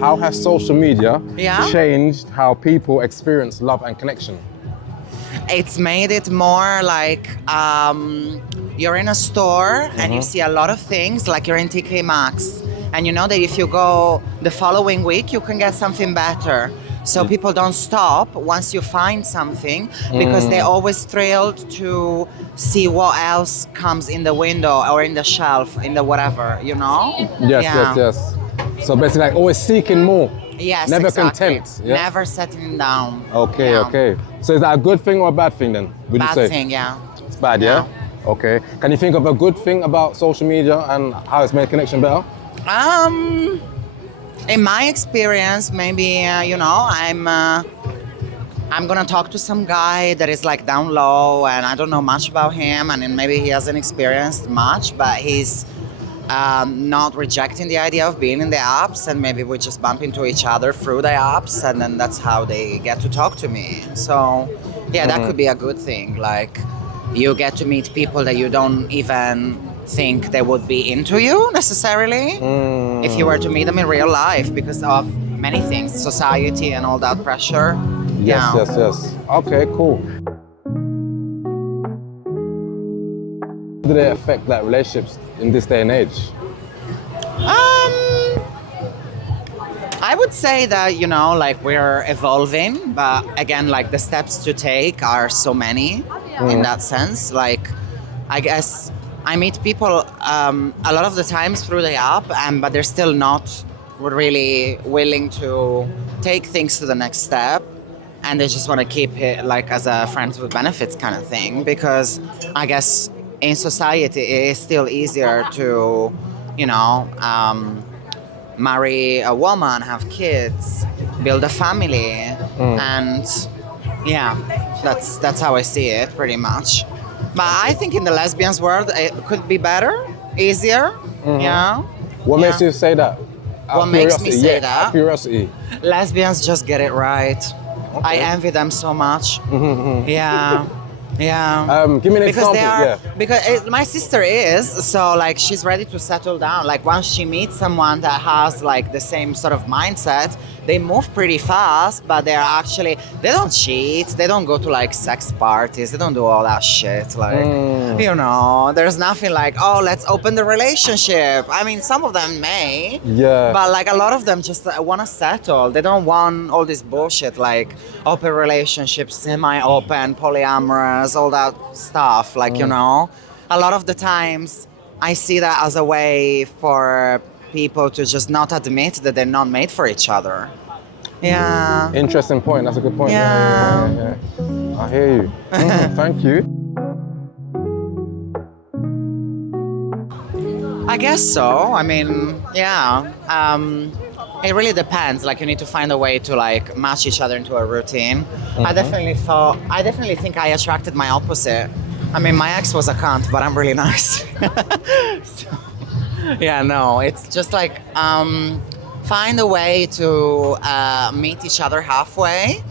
How has social media Yeah? changed how people experience love and connection? It's made it more like you're in a store and you see a lot of things, like you're in TK Maxx, and you know that if you go the following week, you can get something better. So people don't stop once you find something because they're always thrilled to see what else comes in the window or in the shelf, in the whatever, you know? Yes, Yeah. yes. So basically, like always seeking more. Yes, Never exactly. content. Yeah? Never settling down. Okay, Yeah. okay. So is that a good thing or a bad thing then? Would you Bad say? thing, yeah. It's bad, yeah? Okay. Can you think of a good thing about social media and how it's made connection better? In my experience, maybe I'm gonna talk to some guy that is like down low, and I don't know much about him, and then maybe he hasn't experienced much, but he's not rejecting the idea of being in the apps, and maybe we just bump into each other through the apps, and then that's how they get to talk to me. So, yeah, that could be a good thing. Like, you get to meet people that you don't even think they would be into you necessarily if you were to meet them in real life because of many things, society and all that pressure. Yes, Yeah. yes, yes. Okay, cool. Do they affect like relationships in this day and age? I would say that, like we're evolving, but again, like the steps to take are so many in that sense. Like, I guess I meet people a lot of the times through the app, but they're still not really willing to take things to the next step. And they just want to keep it like as a friends with benefits kind of thing, because I guess in society it is still easier to, marry a woman, have kids, build a family, and yeah, that's how I see it pretty much. But I think in the lesbians world it could be better, easier. Yeah. What makes you say that? What makes me say that? Out of curiosity. Lesbians just get it right. I envy them so much. Yeah. Yeah. Give me an because example. because my sister is, so like she's ready to settle down. Like once she meets someone that has like the same sort of mindset, they move pretty fast, but they don't cheat, they don't go to like sex parties, they don't do all that shit. Like, there's nothing like, oh, let's open the relationship. I mean, some of them may, but like a lot of them just want to settle. They don't want all this bullshit like open relationships, semi-open, polyamorous, all that stuff. Like, a lot of the times I see that as a way for people to just not admit that they're not made for each other. Yeah. Interesting point. That's a good point. Yeah. I hear you. Thank you. I guess so. I mean, yeah. It really depends. Like, you need to find a way to like match each other into a routine. I definitely think I attracted my opposite. I mean, my ex was a cunt, but I'm really nice. Yeah, no, it's just like find a way to meet each other halfway,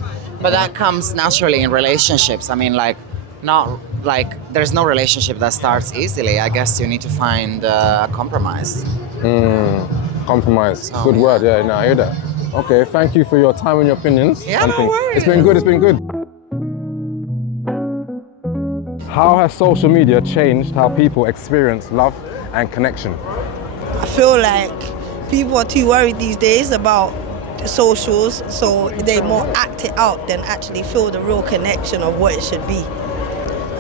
but that comes naturally in relationships. I mean, like, not like there's no relationship that starts easily. I guess you need to find a compromise. Compromise. So, Good word. Yeah, no, I hear that. Okay, thank you for your time and your opinions. Yeah, no worries. It's been good. It's been good. How has social media changed how people experience love and connection? I feel like people are too worried these days about the socials, so they more act it out than actually feel the real connection of what it should be.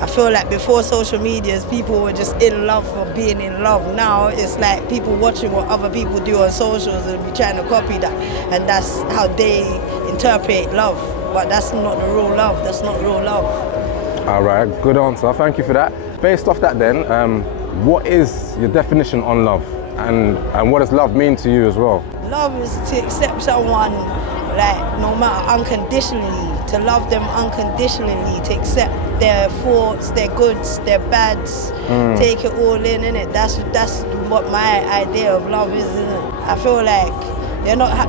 I feel like before social medias, people were just in love for being in love. Now it's like people watching what other people do on socials and be trying to copy that, and that's how they interpret love. But that's not the real love. That's not real love. All right, good answer. Thank you for that. Based off that then, what is your definition on love? And what does love mean to you as well? Love is to accept someone, like, no matter, unconditionally, to love them unconditionally, to accept their faults, their goods, their bads, take it all in, innit? That's what my idea of love is, innit? I feel like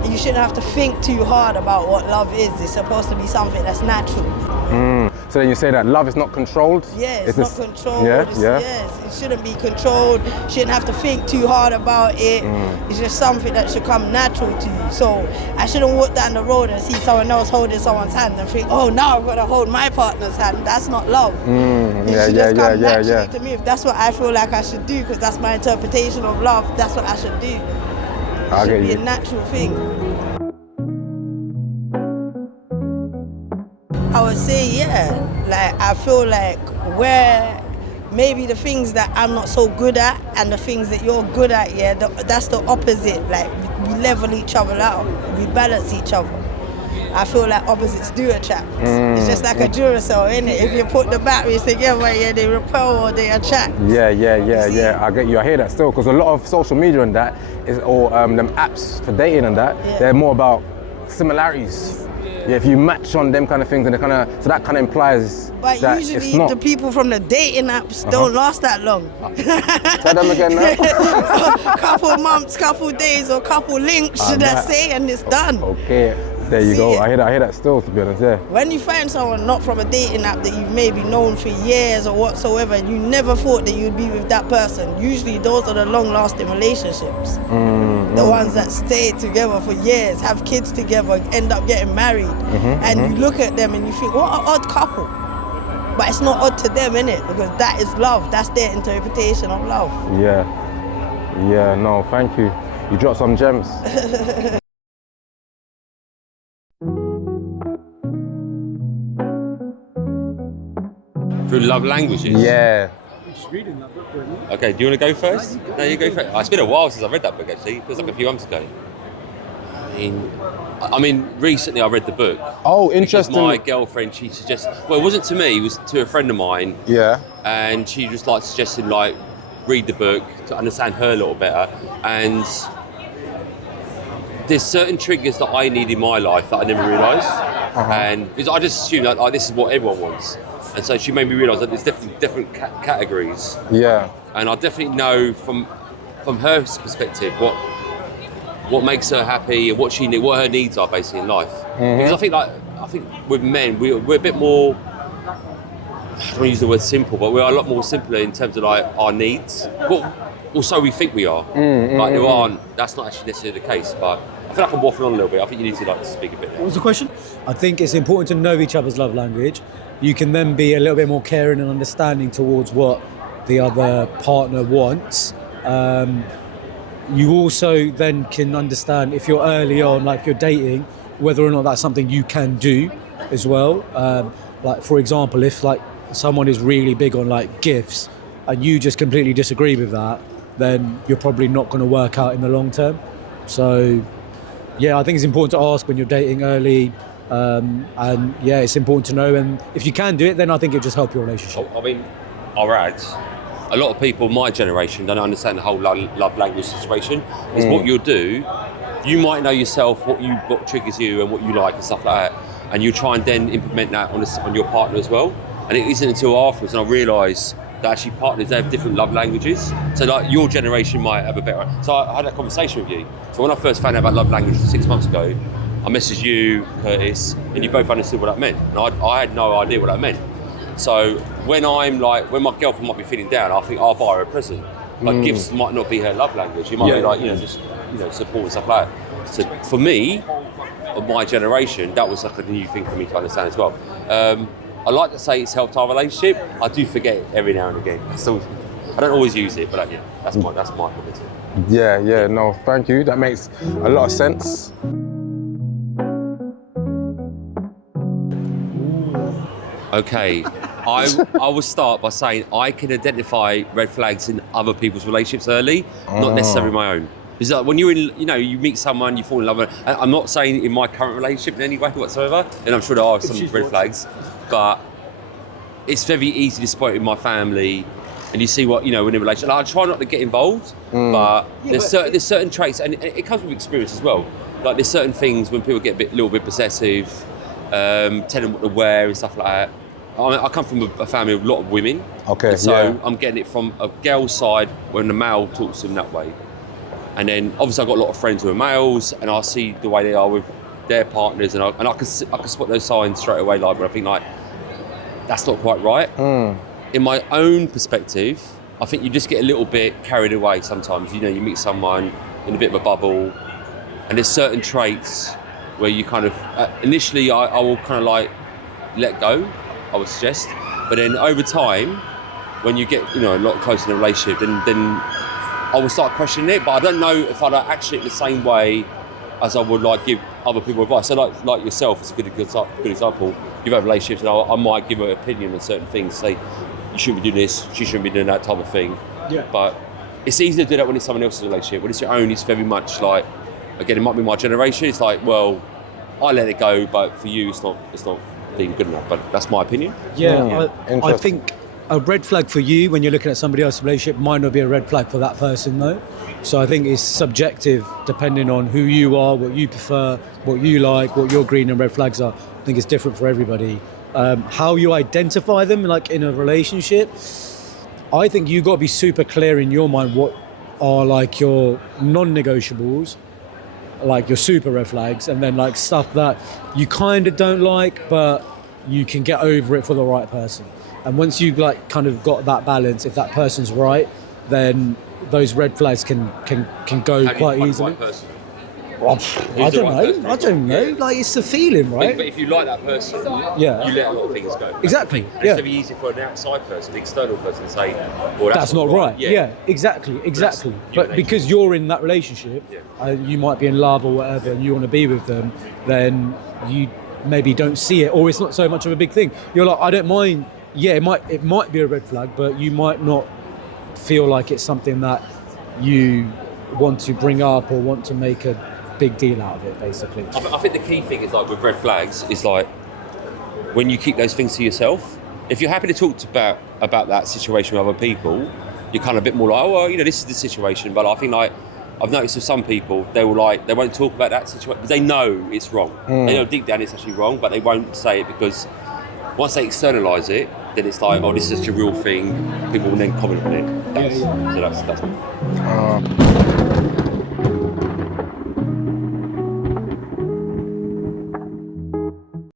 you shouldn't have to think too hard about what love is. It's supposed to be something that's natural. So then you say that love is not controlled? Yeah, it's not controlled. Yeah, Yes, it shouldn't be controlled. Shouldn't have to think too hard about it. It's just something that should come natural to you. So I shouldn't walk down the road and see someone else holding someone's hand and think, oh, now I've got to hold my partner's hand. That's not love. It should just come naturally to me. If that's what I feel like I should do, because that's my interpretation of love, that's what I should do. It should be a natural thing. I would say, yeah, like I feel like where maybe the things that I'm not so good at and the things that you're good at, yeah, that's the opposite. Like we level each other out, we balance each other. I feel like opposites do attract. It's just like a Duracell, isn't it? If you put the batteries together, yeah, they repel or they attract. Yeah. I get you. I hear that still, because a lot of social media and that is, or them apps for dating and that, they're more about similarities. Yeah, if you match on them kind of things, and so that kind of implies but that usually it's not. the people from the dating apps don't last that long. Say them again now. Couple months, couple days, or couple links, should I say, and it's done. Okay, there you go. I hear that still, to be honest, yeah. When you find someone not from a dating app that you've maybe known for years or whatsoever, and you never thought that you'd be with that person, usually those are the long-lasting relationships. The ones that stay together for years, have kids together, end up getting married. And you look at them and you think, what an odd couple. But it's not odd to them, innit? Because that is love. That's their interpretation of love. Yeah, no, thank you. You dropped some gems. Through love languages? Yeah. Reading that book, really. Okay, do you want to go first? No, you go first. It's been a while since I read that book, actually. It feels like a few months ago. I mean, recently I read the book. Oh, interesting. My girlfriend, she suggested, well, it wasn't to me, it was to a friend of mine. Yeah. And she just suggested read the book to understand her a little better. And there's certain triggers that I need in my life that I never realised. And because I just assumed that this is what everyone wants. And so she made me realise that there's different categories. Yeah. And I definitely know from her perspective what makes her happy and what her needs are basically in life. Because I think with men we're a bit more, I don't want to use the word simple, but we're a lot more simpler in terms of our needs. Well, so we think we are. That's not actually necessarily the case, but I feel like I'm waffling on a little bit. I think you need to speak a bit. What was the question? I think it's important to know each other's love language. You can then be a little bit more caring and understanding towards what the other partner wants. You also then can understand if you're early on, like you're dating, whether or not that's something you can do as well. Like for example, if someone is really big on gifts and you just completely disagree with that, then you're probably not going to work out in the long term. So yeah, I think it's important to ask when you're dating early. And yeah, it's important to know, and if you can do it, then I think it'll just help your relationship. I mean, I'll add, a lot of people my generation don't understand the whole love language situation. Is what you'll do, you might know yourself what triggers you and what you like and stuff like that, and you try and then implement that on your partner as well. And it isn't until afterwards, and I realise that actually partners, they have different love languages. So your generation might have a better. So I had that conversation with you. So when I first found out about love language 6 months ago, I messaged you, Curtis, and you both understood what that meant. And I had no idea what that meant. So when when my girlfriend might be feeling down, I think I'll buy her a present. Gifts might not be her love language. It might be support and stuff like that. So for me, of my generation, that was a new thing for me to understand as well. I like to say it's helped our relationship. I do forget it every now and again. I don't always use it, but that's my comment. Yeah, no, thank you. That makes a lot of sense. Okay, I will start by saying I can identify red flags in other people's relationships early, not necessarily my own. Because when you're you meet someone, you fall in love with. I'm not saying in my current relationship in any way whatsoever, and I'm sure there are some red flags, but it's very easy to spot it in my family, and you see what in a relationship. I try not to get involved, but there's certain traits, and it comes with experience as well. There's certain things when people get a little bit possessive, telling them what to wear and stuff like that. I come from a family with a lot of women. Okay. So I'm getting it from a girl's side when the male talks to them that way. And then obviously I've got a lot of friends who are males, and I see the way they are with their partners, and I can spot those signs straight away. When I think that's not quite right. In my own perspective, I think you just get a little bit carried away sometimes. You know, you meet someone in a bit of a bubble, and there's certain traits where you kind of initially I will kind of like let go, I would suggest, but then over time, when you get a lot closer in a relationship, then I will start questioning it. But I don't know if I'd action it the same way as I would like give other people advice. So like yourself, it's a good example. You've had relationships, and I might give an opinion on certain things. Say you shouldn't be doing this, she shouldn't be doing that type of thing. Yeah. But it's easy to do that when it's someone else's relationship. When it's your own, it's very much like, again, it might be my generation. It's like, well, I let it go, but for you, it's not being good enough. But that's my opinion. Yeah, I think a red flag for you when you're looking at somebody else's relationship might not be a red flag for that person though. So I think it's subjective depending on who you are, what you prefer, what you like, what your green and red flags are. I think it's different for everybody. How you identify them, like in a relationship, I think you got to be super clear in your mind what are like your non-negotiables, like your super red flags, and then like stuff that you kind of don't like, but you can get over it for the right person. And once you've like kind of got that balance, if that person's right, then those red flags can go quite easily. Well, I don't know. Like it's a feeling, right? But if you like that person, Yeah. you let a lot of things go. Exactly. And Yeah. it's very easy for an outside person, an external person, to say, "Well, That's not right. Yeah, exactly. But human because you're in that relationship, you might be in love or whatever, and you want to be with them, then you maybe don't see it, or it's not so much of a big thing. You're like, I don't mind. Yeah, it might be a red flag, but you might not feel like it's something that you want to bring up or want to make a big deal out of it, basically. I think the key thing is like with red flags is like when you keep those things to yourself. If you're happy to talk about that situation with other people, you're kind of a bit more like, oh well, this is the situation. But I think like I've noticed with some people, they won't talk about that situation because they know it's wrong. They know deep down it's actually wrong, but they won't say it because once they externalise it, then it's like, oh, this is just a real thing. People will then comment on it. So that's